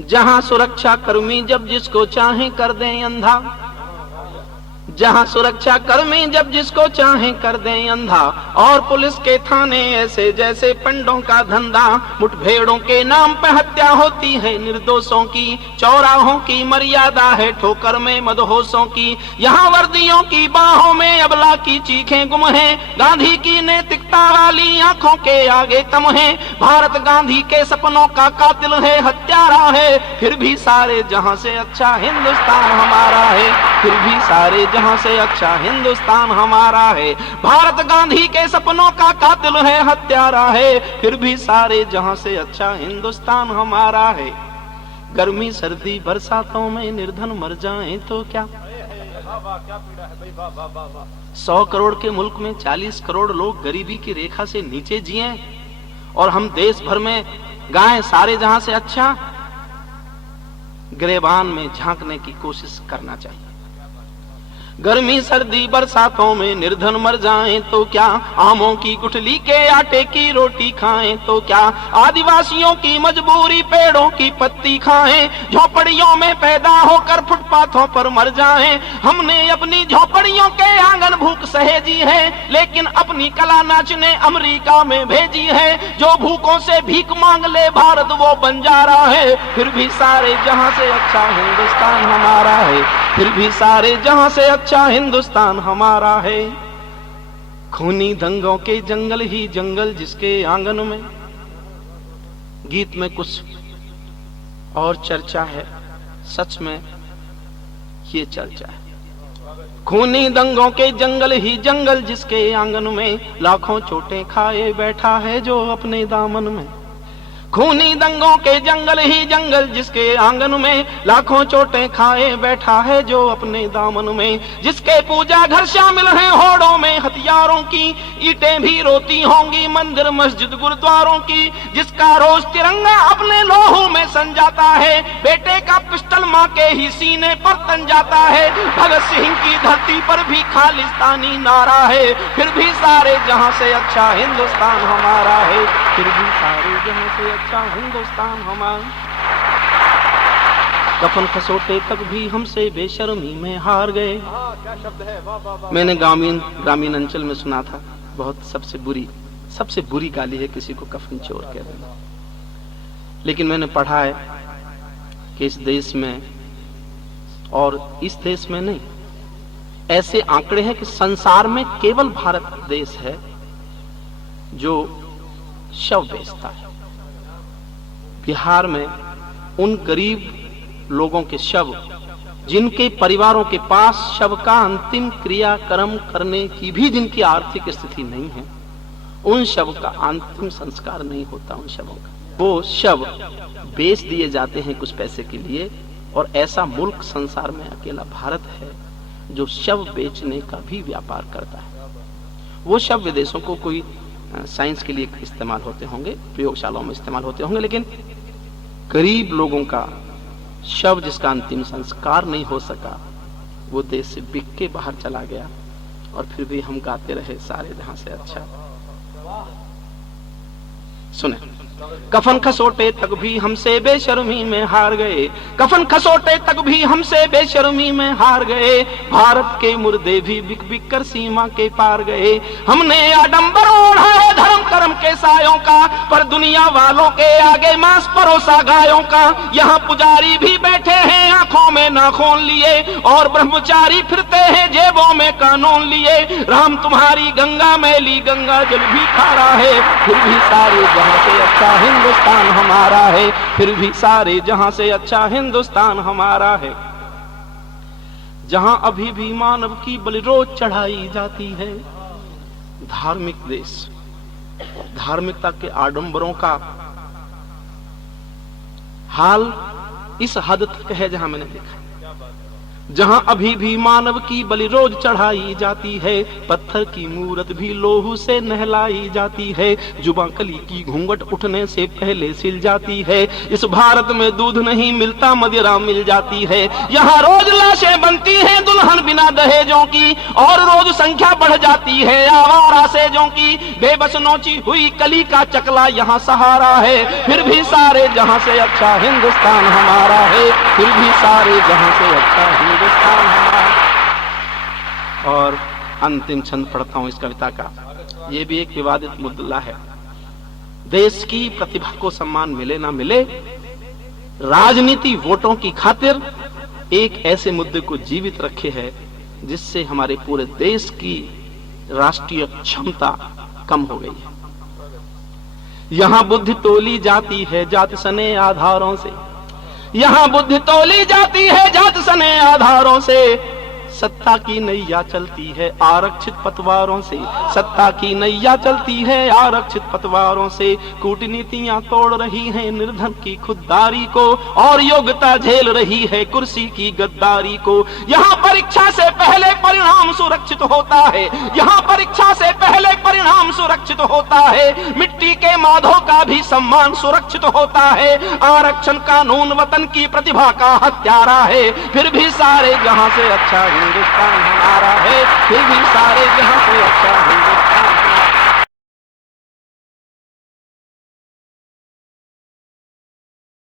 जहां सुरक्षा कर्मी जब जिसको चाहे कर दें अंधा, जहां सुरक्षा कर्मी जब जिसको चाहे कर दें अंधा, और पुलिस के थाने ऐसे जैसे पंडों का धंधा। मुठभेड़ों के नाम पे हत्या होती है निर्दोषों की, चौराहों की मर्यादा है ठोकर में मदहोशों की। यहाँ वर्दियों की बाहों में अबला की चीखें गुम हैं, गांधी की नैतिकता वाली आंखों के आगे तम है। भारत गांधी के सपनों का कातिल है, हत्यारा है, फिर भी सारे जहां से अच्छा हिंदुस्तान हमारा है, फिर भी सारे जहां से अच्छा हिंदुस्तान हमारा है। भारत गांधी के सपनों का कातिल है, हत्यारा है, फिर भी सारे जहां से अच्छा हिंदुस्तान हमारा है। गर्मी सर्दी बरसातों में निर्धन मर जाएं तो क्या, 100 करोड़ के मुल्क में 40 करोड़ लोग गरीबी की रेखा से नीचे जिए, और हम देश भर में गाएं सारे जहां से अच्छा। गिरेबान में झांकने की कोशिश करना चाहिए। गर्मी सर्दी बरसातों में निर्धन मर जाएं तो क्या, आमों की गुठली के आटे की रोटी खाएं तो क्या, आदिवासियों की मजबूरी पेड़ों की पत्ती खाएं, झोपड़ियों में पैदा होकर फुटपाथों पर मर जाएं। हमने अपनी झोपड़ियों के आंगन भूख सहेजी है, लेकिन अपनी कला नाचने अमेरिका में भेजी है। जो भूखों से भीख मांग ले भारत वो बंजारा है, फिर भी सारे जहां से अच्छा हिंदुस्तान हमारा है, फिर भी सारे जहां से अच्छा हिंदुस्तान हमारा है। खूनी दंगों के जंगल ही जंगल जिसके आंगन में, गीत में कुछ और चर्चा है, सच में ये चर्चा है। खूनी दंगों के जंगल ही जंगल जिसके आंगन में, लाखों चोटें खाए बैठा है जो अपने दामन में। खूनी दंगों के जंगल ही जंगल जिसके आंगन में, लाखों चोटें खाए बैठा है जो अपने दामन में। जिसके पूजा घर शामिल हैं होड़ों में हथियारों की, ईंटें भी रोती होंगी मंदिर मस्जिद गुरुद्वारों की। जिसका रोज तिरंगा अपने लोहू में सन जाता है, बेटे का पिस्टल माँ के ही सीने पर तन जाता है। भगत सिंह की धरती पर भी खालिस्तानी नारा है, फिर भी सारे जहां से अच्छा हिंदुस्तान हमारा है, फिर भी सारे जहां से अच्छा हिंदुस्तान हमारा। कफन खसोटे तक भी हमसे बेशर्मी में हार गए। क्या शब्द है, वाह वाह वाह। मैंने ग्रामीण अंचल में सुना था, बहुत सबसे बुरी गाली है किसी को कफन चोर कह देना। लेकिन मैंने पढ़ा है कि इस देश में, और इस देश में नहीं, ऐसे आंकड़े हैं कि संसार में केवल भारत देश है जो शव बेचता है। बिहार में उन गरीब लोगों के शव जिनके परिवारों के पास शव का अंतिम क्रियाक्रम करने की भी जिनकी आर्थिक स्थिति नहीं है, उन शव का अंतिम संस्कार नहीं होता। उन शवों का वो शव बेच दिए जाते हैं कुछ पैसे के लिए। और ऐसा मुल्क संसार में अकेला भारत है जो शव बेचने का भी व्यापार करता है। वो शव विदेशों को कोई साइंस के लिए इस्तेमाल होते होंगे, प्रयोगशालाओं में इस्तेमाल होते होंगे, लेकिन गरीब लोगों का शव जिसका अंतिम संस्कार नहीं हो सका, वो देश से बिक के बाहर चला गया। और फिर भी हम गाते रहे सारे जहां से अच्छा। सुने, कफन खसोटे तक भी हमसे बेशर्मी में हार गए, कफन खसोटे तक भी हमसे बेशर्मी में हार गए। भारत के मुर्दे भी बिक बिक कर सीमा के पार गए। हमने आडंबर ओढ़ा है धर्म कर्म के सायों का, पर दुनिया वालों के आगे मांस परोसा गायों का। यहाँ पुजारी भी बैठे हैं आंखों में नाखून लिए, और ब्रह्मचारी फिरते हैं जेबों में कानून लिए। राम तुम्हारी गंगा मैली गंगा जल भी खारा है, फिर भी सारे जहां से अच्छा हिंदुस्तान हमारा है, फिर भी सारे जहां से अच्छा हिंदुस्तान हमारा है। जहां अभी भी मानव की बलिरोज चढ़ाई जाती है। धार्मिक देश, धार्मिकता के आडंबरों का हाल इस हद तक है जहां मैंने देखा। जहां अभी भी मानव की बलि रोज चढ़ाई जाती है, पत्थर की मूरत भी लोहू से नहलाई जाती है, जुबां कली की घूंघट उठने से पहले सिल जाती है, इस भारत में दूध नहीं मिलता मदिरा मिल जाती है, यहाँ रोज लाशें बनती हैं दुल्हन बिना दहेजों की, और रोज संख्या बढ़ जाती है आवारा सेजों की, बेबस नोची हुई कली का चकला यहाँ सहारा है, फिर भी सारे जहां से अच्छा हिंदुस्तान हमारा है, फिर भी सारे जहां से अच्छा हिंदुस्तान हमारा। और अंतिम छंद पढ़ता हूं इस कविता का, ये भी एक विवादित मुद्दा है। देश की प्रतिभा को सम्मान मिले ना मिले, राजनीति वोटों की खातिर एक ऐसे मुद्दे को जीवित रखे है जिससे हमारे पूरे देश की राष्ट्रीय क्षमता कम हो गई है। यहां बुद्धि तोली जाती है जात सने आधारों से, यहां बुद्धि तोली जाती है जात सने आधारों से, सत्ता की नैया चलती है आरक्षित पतवारों से, सत्ता की नैया चलती है आरक्षित पतवारों से, कूटनीतियां तोड़ रही हैं निर्धन की खुददारी को, और योग्यता झेल रही है कुर्सी की गद्दारी को। यहाँ परीक्षा से पहले परिणाम सुरक्षित होता है, यहाँ परीक्षा से पहले परिणाम सुरक्षित होता है, मिट्टी के माधव का भी सम्मान सुरक्षित होता है, आरक्षण कानून वतन की प्रतिभा का हत्यारा है, फिर भी सारे जहां से अच्छा हिंदुस्तान हमारा है, फिर भी सारे जहां से अच्छा हिंदुस्तान